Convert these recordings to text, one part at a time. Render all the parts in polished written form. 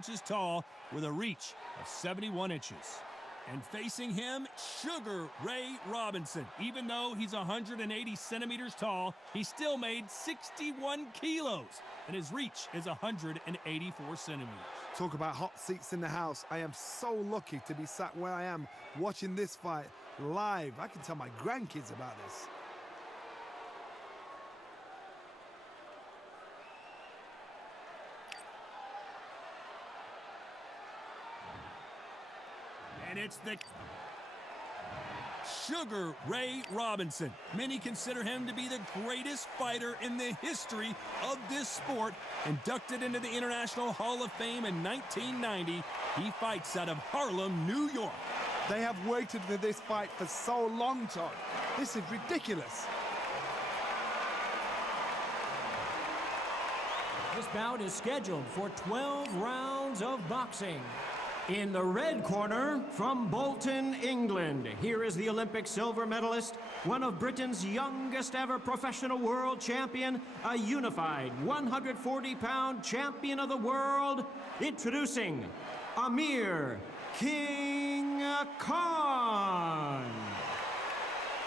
inches tall with a reach of 71 inches. And facing him, Sugar Ray Robinson. Even though he's 180 centimeters tall, he still made 61 kilos, and his reach is 184 centimeters. Talk about hot seats in the house. I am so lucky to be sat where I am watching this fight live. I can tell my grandkids about this. And it's the Sugar Ray Robinson. Many consider him to be the greatest fighter in the history of this sport. Inducted into the International Hall of Fame in 1990, he fights out of Harlem, New York. They have waited for this fight for so long, Todd. This is ridiculous. This bout is scheduled for 12 rounds of boxing. In the red corner, from Bolton, England, here is the Olympic silver medalist, one of Britain's youngest ever professional world champion, a unified 140-pound champion of the world, introducing Amir King Khan.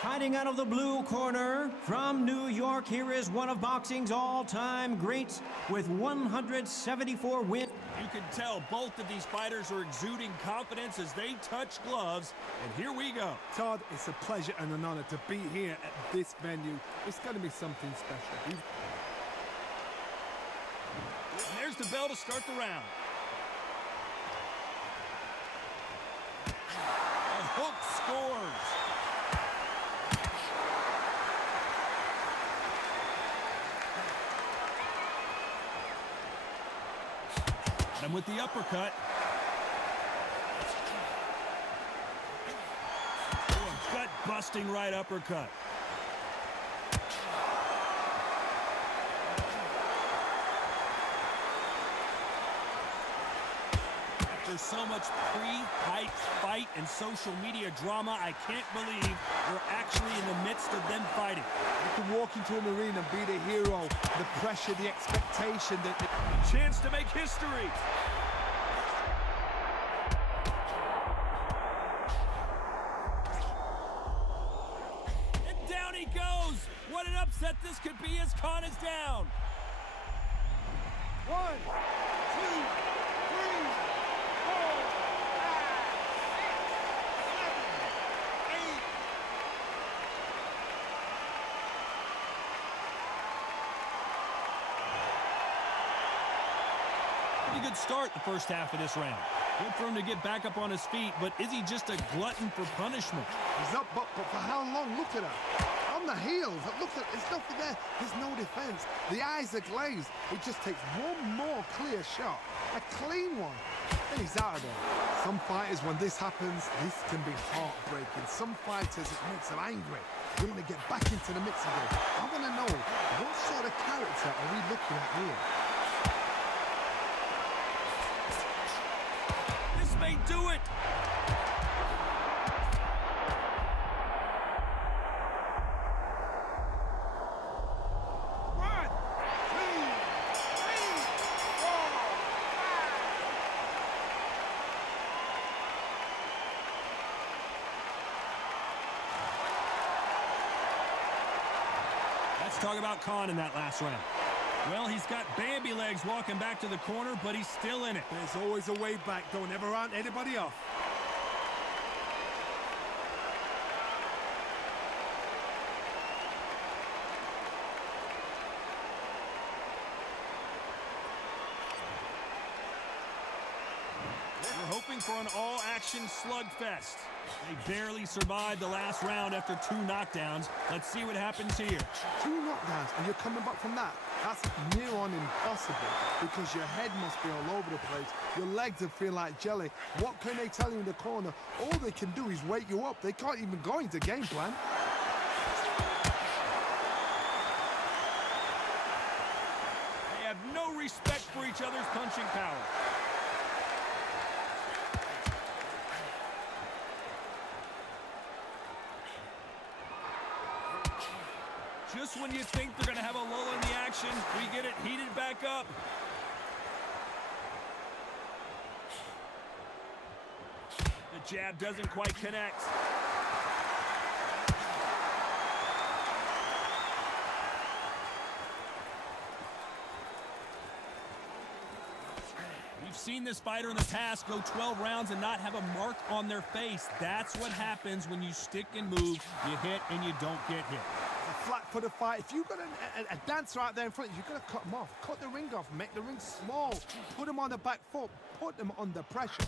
Fighting out of the blue corner, from New York, here is one of boxing's all-time greats with 174 wins. You can tell both of these fighters are exuding confidence as they touch gloves, and here we go. Todd, it's a pleasure and an honor to be here at this venue. It's going to be something special. And there's the bell to start the round. A hook scores. And with the uppercut. Oh, a gut-busting right uppercut. After so much pre-hype fight and social media drama, I can't believe we're actually in the midst of them fighting. You can walk into an arena and be the hero, the pressure, the expectation, the chance to make history. And down he goes. What an upset this could be as Khan is down. 1, 2, 3, 4, 5, 6, 7, 8. Pretty good start the first half of this round. Good for him to get back up on his feet, but is he just a glutton for punishment? He's up, but for how long? Look at her. On the heels. Look at, there's nothing there. There's no defense. The eyes are glazed. It just takes one more clear shot. A clean one. Then he's out of there. Some fighters, when this happens, this can be heartbreaking. Some fighters, it makes them angry. They want to get back into the mix again. I want to know, what sort of character are we looking at here? May do it. Let's talk about Khan in that last round. Well, he's got Bambi legs walking back to the corner, but he's still in it. There's always a way back. Don't ever round anybody off. We're hoping for an all-action slugfest. They barely survived the last round after 2 knockdowns. Let's see what happens here. 2 knockdowns, and you're coming back from that. That's near on impossible because your head must be all over the place. Your legs will feel like jelly. What can they tell you in the corner? All they can do is wake you up. They can't even go into game plan. They have no respect for each other's punching power. Just when you think they're going to have a lull in the action, we get it heated back up. jab doesn't quite connect. We've seen this fighter in the past go 12 rounds and not have a mark on their face. That's what happens when you stick and move. You hit and you don't get hit. A flat-footed fight. If you've got a dancer out there in front, you've got to cut them off. Cut the ring off. Make the ring small. Put them on the back foot. Put them under pressure.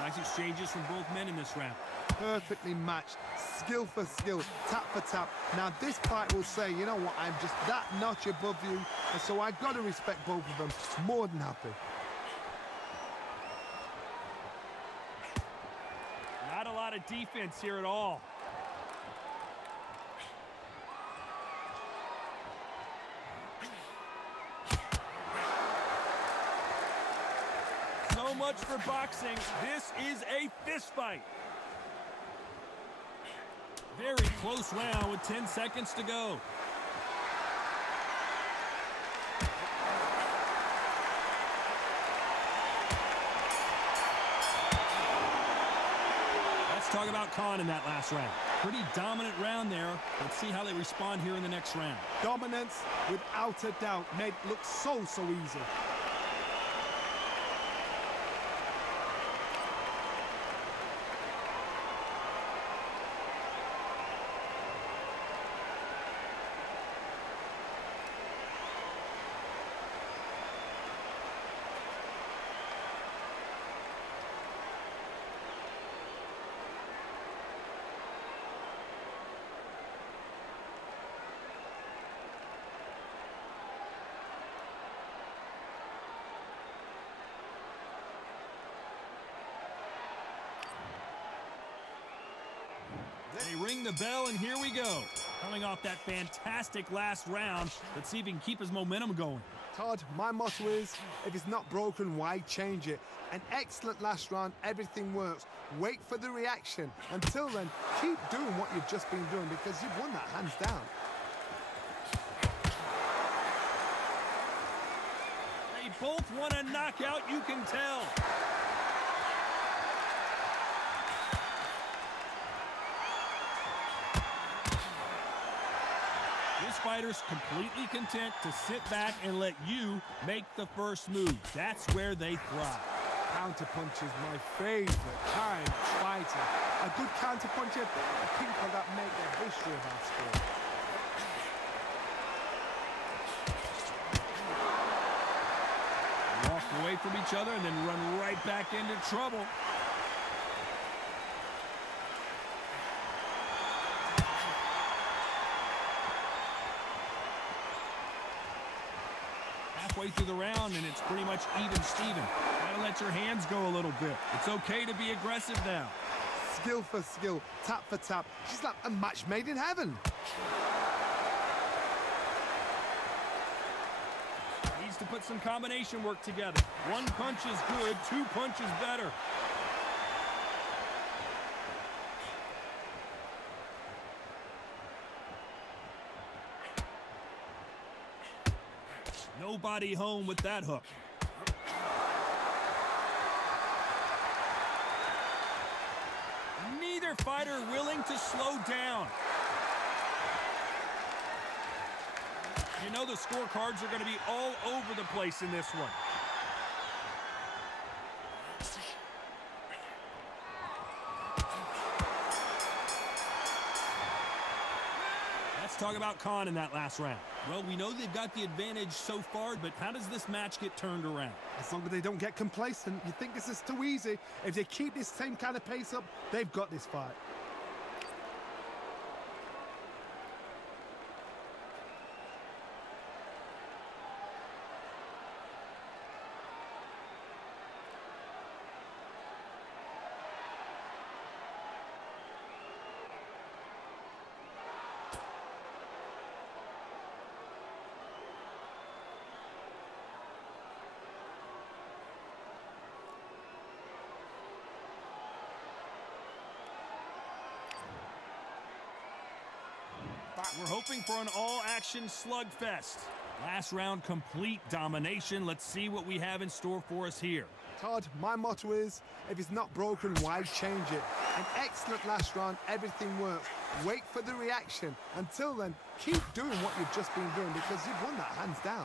Nice exchanges from both men in this round. Perfectly matched. Skill for skill. Tap for tap. Now, this fight will say, you know what, I'm just that notch above you. And so I've got to respect both of them. More than happy. Not a lot of defense here at all. So much for boxing. This is a fist fight. Very close round with 10 seconds to go. Let's talk about Khan in that last round. Pretty dominant round there. Let's see how they respond here in the next round. Dominance, without a doubt, made it look so easy. They ring the bell, and here we go. Coming off that fantastic last round, let's see if he can keep his momentum going. Todd, my motto is, if it's not broken, why change it? An excellent last round, everything works. Wait for the reaction. Until then, keep doing what you've just been doing because you've won that hands down. They both want a knockout, you can tell. This fighter's completely content to sit back and let you make the first move. That's where they thrive. Counterpunch is my favorite kind of fighter. A good counterpuncher, they're the people that make the history of our sport. Walk away from each other and then run right back into trouble. Halfway through the round and it's pretty much even Steven. Gotta let your hands go a little bit. It's okay to be aggressive now. Skill for skill, tap for tap. She's like a match made in heaven. Needs to put some combination work together. One punch is good, two punches better. Nobody home with that hook. Neither fighter willing to slow down. You know the scorecards are going to be all over the place in this one. Let's talk about Khan in that last round. Well, we know they've got the advantage so far, but how does this match get turned around? As long as they don't get complacent, you think this is too easy. If they keep this same kind of pace up, they've got this fight. We're hoping for an all-action slugfest. Last round, complete domination. Let's see what we have in store for us here. Todd, my motto is, if it's not broken, why change it? An excellent last round, everything works. Wait for the reaction. Until then, keep doing what you've just been doing because you've won that hands down.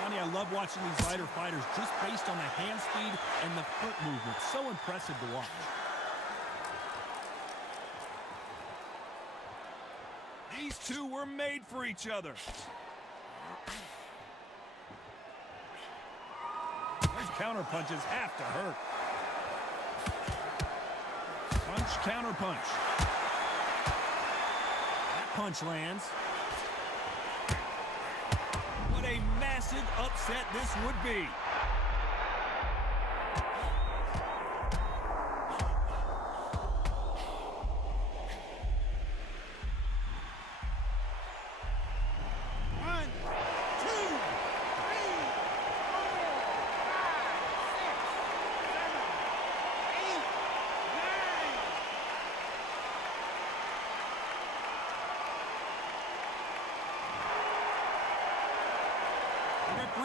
Johnny, I love watching these lighter fighters just based on the hand speed and the foot movement. So impressive to watch. These two were made for each other. Those counter punches have to hurt. Punch, counter punch. That punch lands. What a massive upset this would be.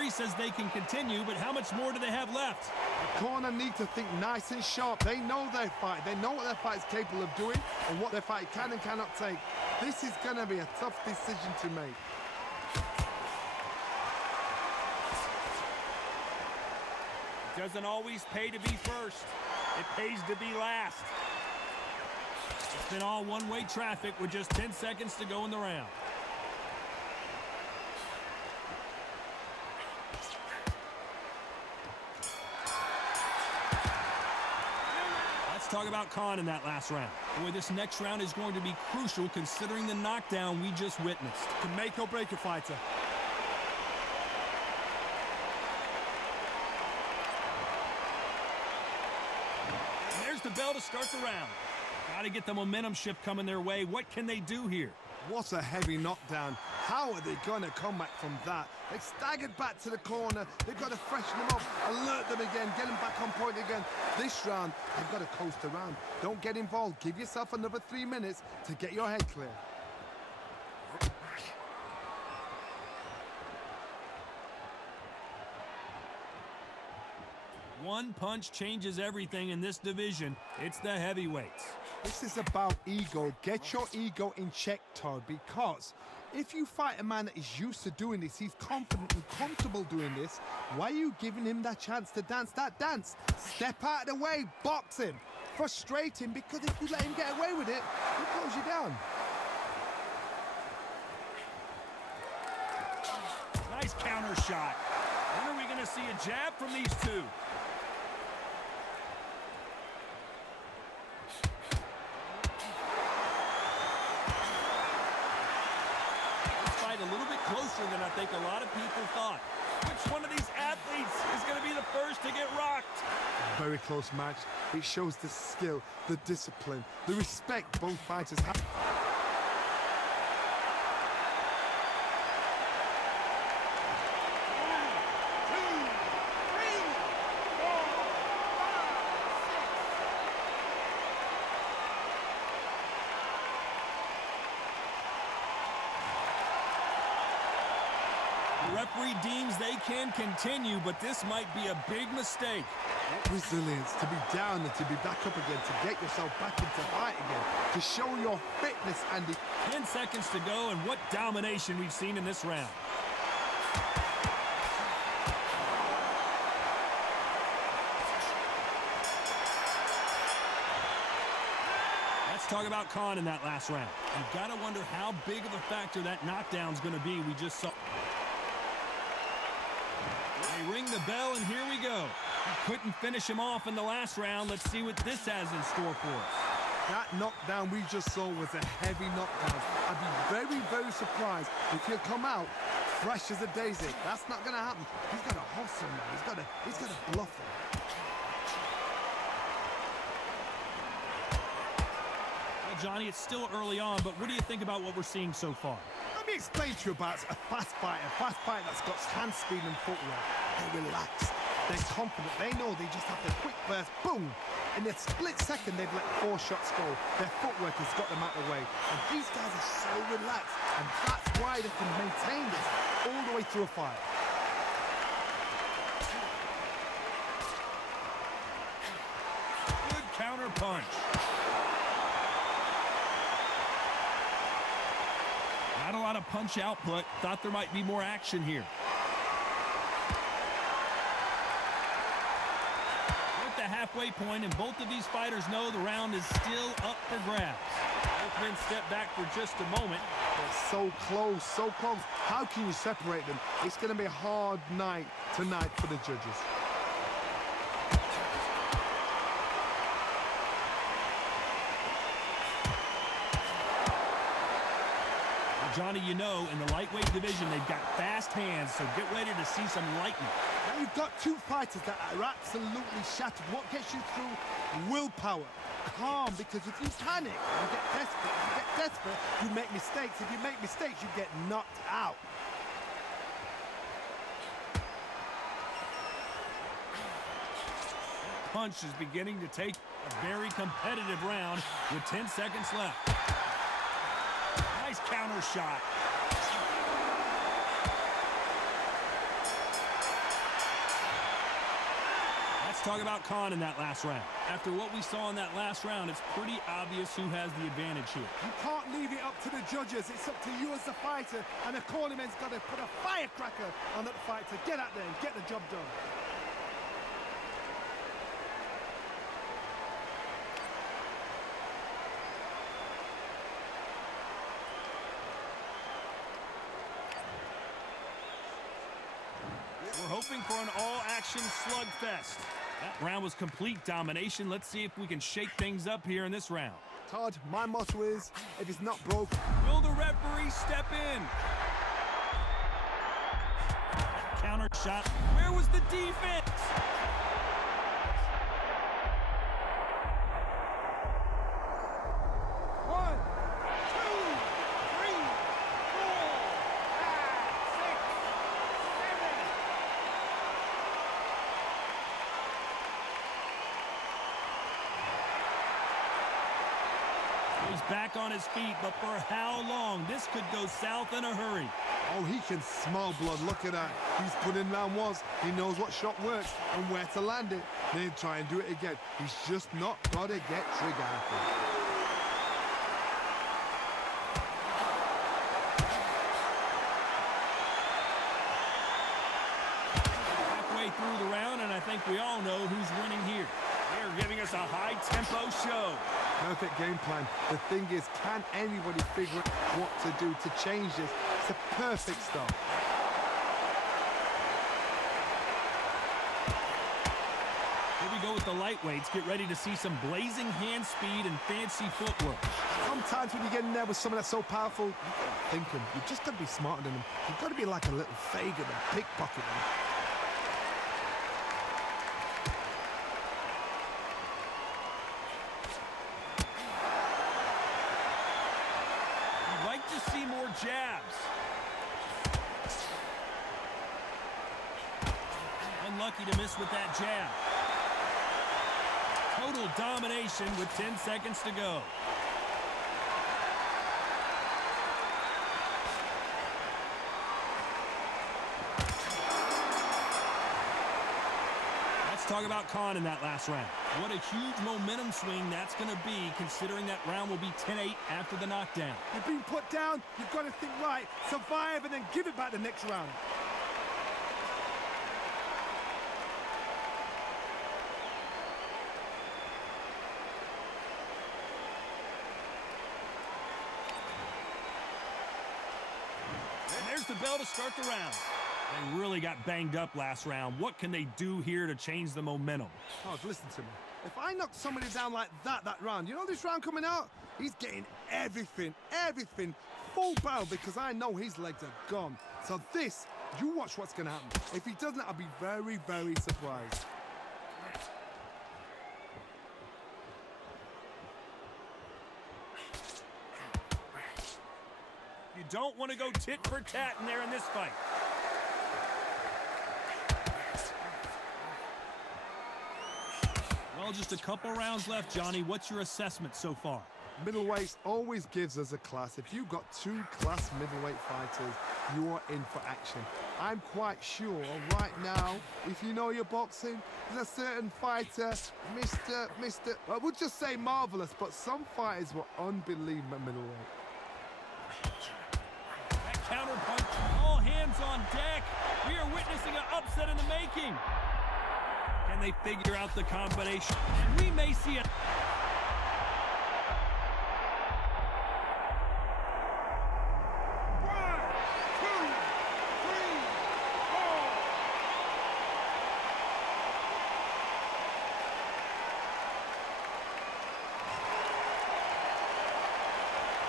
Says they can continue, but how much more do they have left? The corner need to think nice and sharp. They know their fight. They know what their fight is capable of doing and what their fight can and cannot take. This is going to be a tough decision to make. It doesn't always pay to be first. It pays to be last. It's been all one-way traffic with just 10 seconds to go in the round. Talk about Khan in that last round. Boy, this next round is going to be crucial considering the knockdown we just witnessed. Can make or break a fighter. And there's the bell to start the round. Got to get the momentum shift coming their way. What can they do here? What a heavy knockdown. How are they going to come back from that? They staggered back to the corner. They've got to freshen them up, alert them again, get them back on point again. This round, they've got to coast around. Don't get involved. Give yourself another 3 minutes to get your head clear. One punch changes everything in this division. It's the heavyweights. This is about ego. Get your ego in check, Todd, because if you fight a man that is used to doing this, he's confident and comfortable doing this, why are you giving him that chance to dance that dance? Step out of the way, box him, frustrate him, because if you let him get away with it, he'll close you down. Nice counter shot. When are we going to see a jab from these two? A little bit closer than I think a lot of people thought. Which one of these athletes is going to be the first to get rocked? Very close match. It shows the skill, the discipline, the respect both fighters have. The referee deems they can continue, but this might be a big mistake. Resilience, to be down and to be back up again, to get yourself back into fight again, to show your fitness, Andy. 10 seconds to go, and what domination we've seen in this round. Let's talk about Khan in that last round. You've got to wonder how big of a factor that knockdown's going to be. We just saw. They ring the bell, and here we go. Couldn't finish him off in the last round. Let's see what this has in store for us. That knockdown we just saw was a heavy knockdown. I'd be very, very surprised if he'll come out fresh as a daisy. That's not going to happen. He's got to hustle now. He's got to bluff him. Well, Johnny, it's still early on, but what do you think about what we're seeing so far? Let me explain to you about a fast fighter that's got hand speed and footwork. They're relaxed. They're confident. They know they just have to quick burst, boom. In a split second, they've let 4 shots go. Their footwork has got them out of the way. And these guys are so relaxed. And that's why they can maintain this all the way through a fight. Good counter punch. Not a lot of punch output. Thought there might be more action here. The halfway point, and both of these fighters know the round is still up for grabs. Both men step back for just a moment. They're so close, so close. How can you separate them? It's going to be a hard night tonight for the judges. Johnny, you know, in the lightweight division, they've got fast hands, so get ready to see some lightning. Now you've got 2 fighters that are absolutely shattered. What gets you through? Willpower. Calm, because if you panic, you get desperate. If you get desperate, you make mistakes. If you make mistakes, you get knocked out. Punch is beginning to take a very competitive round with 10 seconds left. Nice counter shot. Let's talk about Khan in that last round. After what we saw in that last round, it's pretty obvious who has the advantage here. You can't leave it up to the judges. It's up to you as the fighter, and the cornerman's got to put a firecracker on that fight to get out there and get the job done. We're hoping for an all-action slugfest. That round was complete domination. Let's see if we can shake things up here in this round. Todd, my motto is, if it's not broke... Will the referee step in? Counter shot. Where was the defense? He's back on his feet, but for how long? This could go south in a hurry. Oh, he can smell blood. Look at that. He's put in round 1. He knows what shot works and where to land it. Then try and do it again. He's just not got to get trigger happy. Halfway through the round, and I think we all know who's winning here. They're giving us a high-tempo show. Perfect game plan. The thing is, can anybody figure out what to do to change this? It's a perfect start. Here we go with the lightweights. Get ready to see some blazing hand speed and fancy footwork. Sometimes when you get in there with someone that's so powerful, you gotta think him. You've just got to be smarter than him. You've got to be like a little Fagan and pickpocket him. See more jabs. Unlucky to miss with that jab. Total domination with 10 seconds to go. Talk about Khan in that last round. What a huge momentum swing that's going to be, considering that round will be 10-8 after the knockdown. You've been put down, you've got to think right, survive, and then give it back the next round. And there's the bell to start the round. They really got banged up last round. What can they do here to change the momentum? Oh, listen to me. If I knock somebody down like that round, you know this round coming out? He's getting everything, full barrel, because I know his legs are gone. So this, you watch what's going to happen. If he doesn't, I'll be very, very surprised. You don't want to go tit for tat in there in this fight. Well, just a couple rounds left, Johnny. What's your assessment so far? Middleweights always gives us a class. If you've got two class middleweight fighters, you are in for action. I'm quite sure right now, if you know your boxing, there's a certain fighter, Mr. I would just say marvelous, but some fighters were unbelievable at middleweight. That counter punch, all hands on deck. We are witnessing an upset in the making. Can they figure out the combination? And we may see it.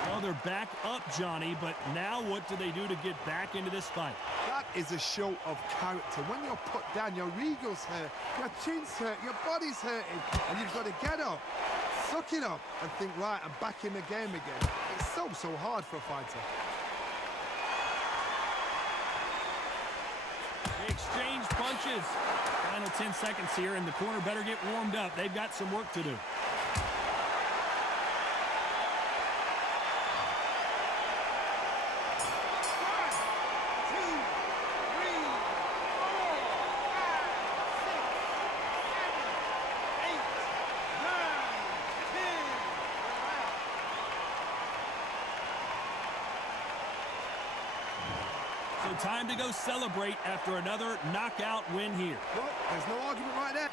Well, they're back up, Johnny, but now what do they do to get back into this fight? That is a show of character. When you're put down, your ego's hurt, your chin's hurt, your body's hurting, and you've got to get up, suck it up, and think, right, I'm back in the game again. It's so hard for a fighter. They exchange punches. Final 10 seconds here, and the corner better get warmed up. They've got some work to do. So time to go celebrate after another knockout win here. Well, there's no argument right there.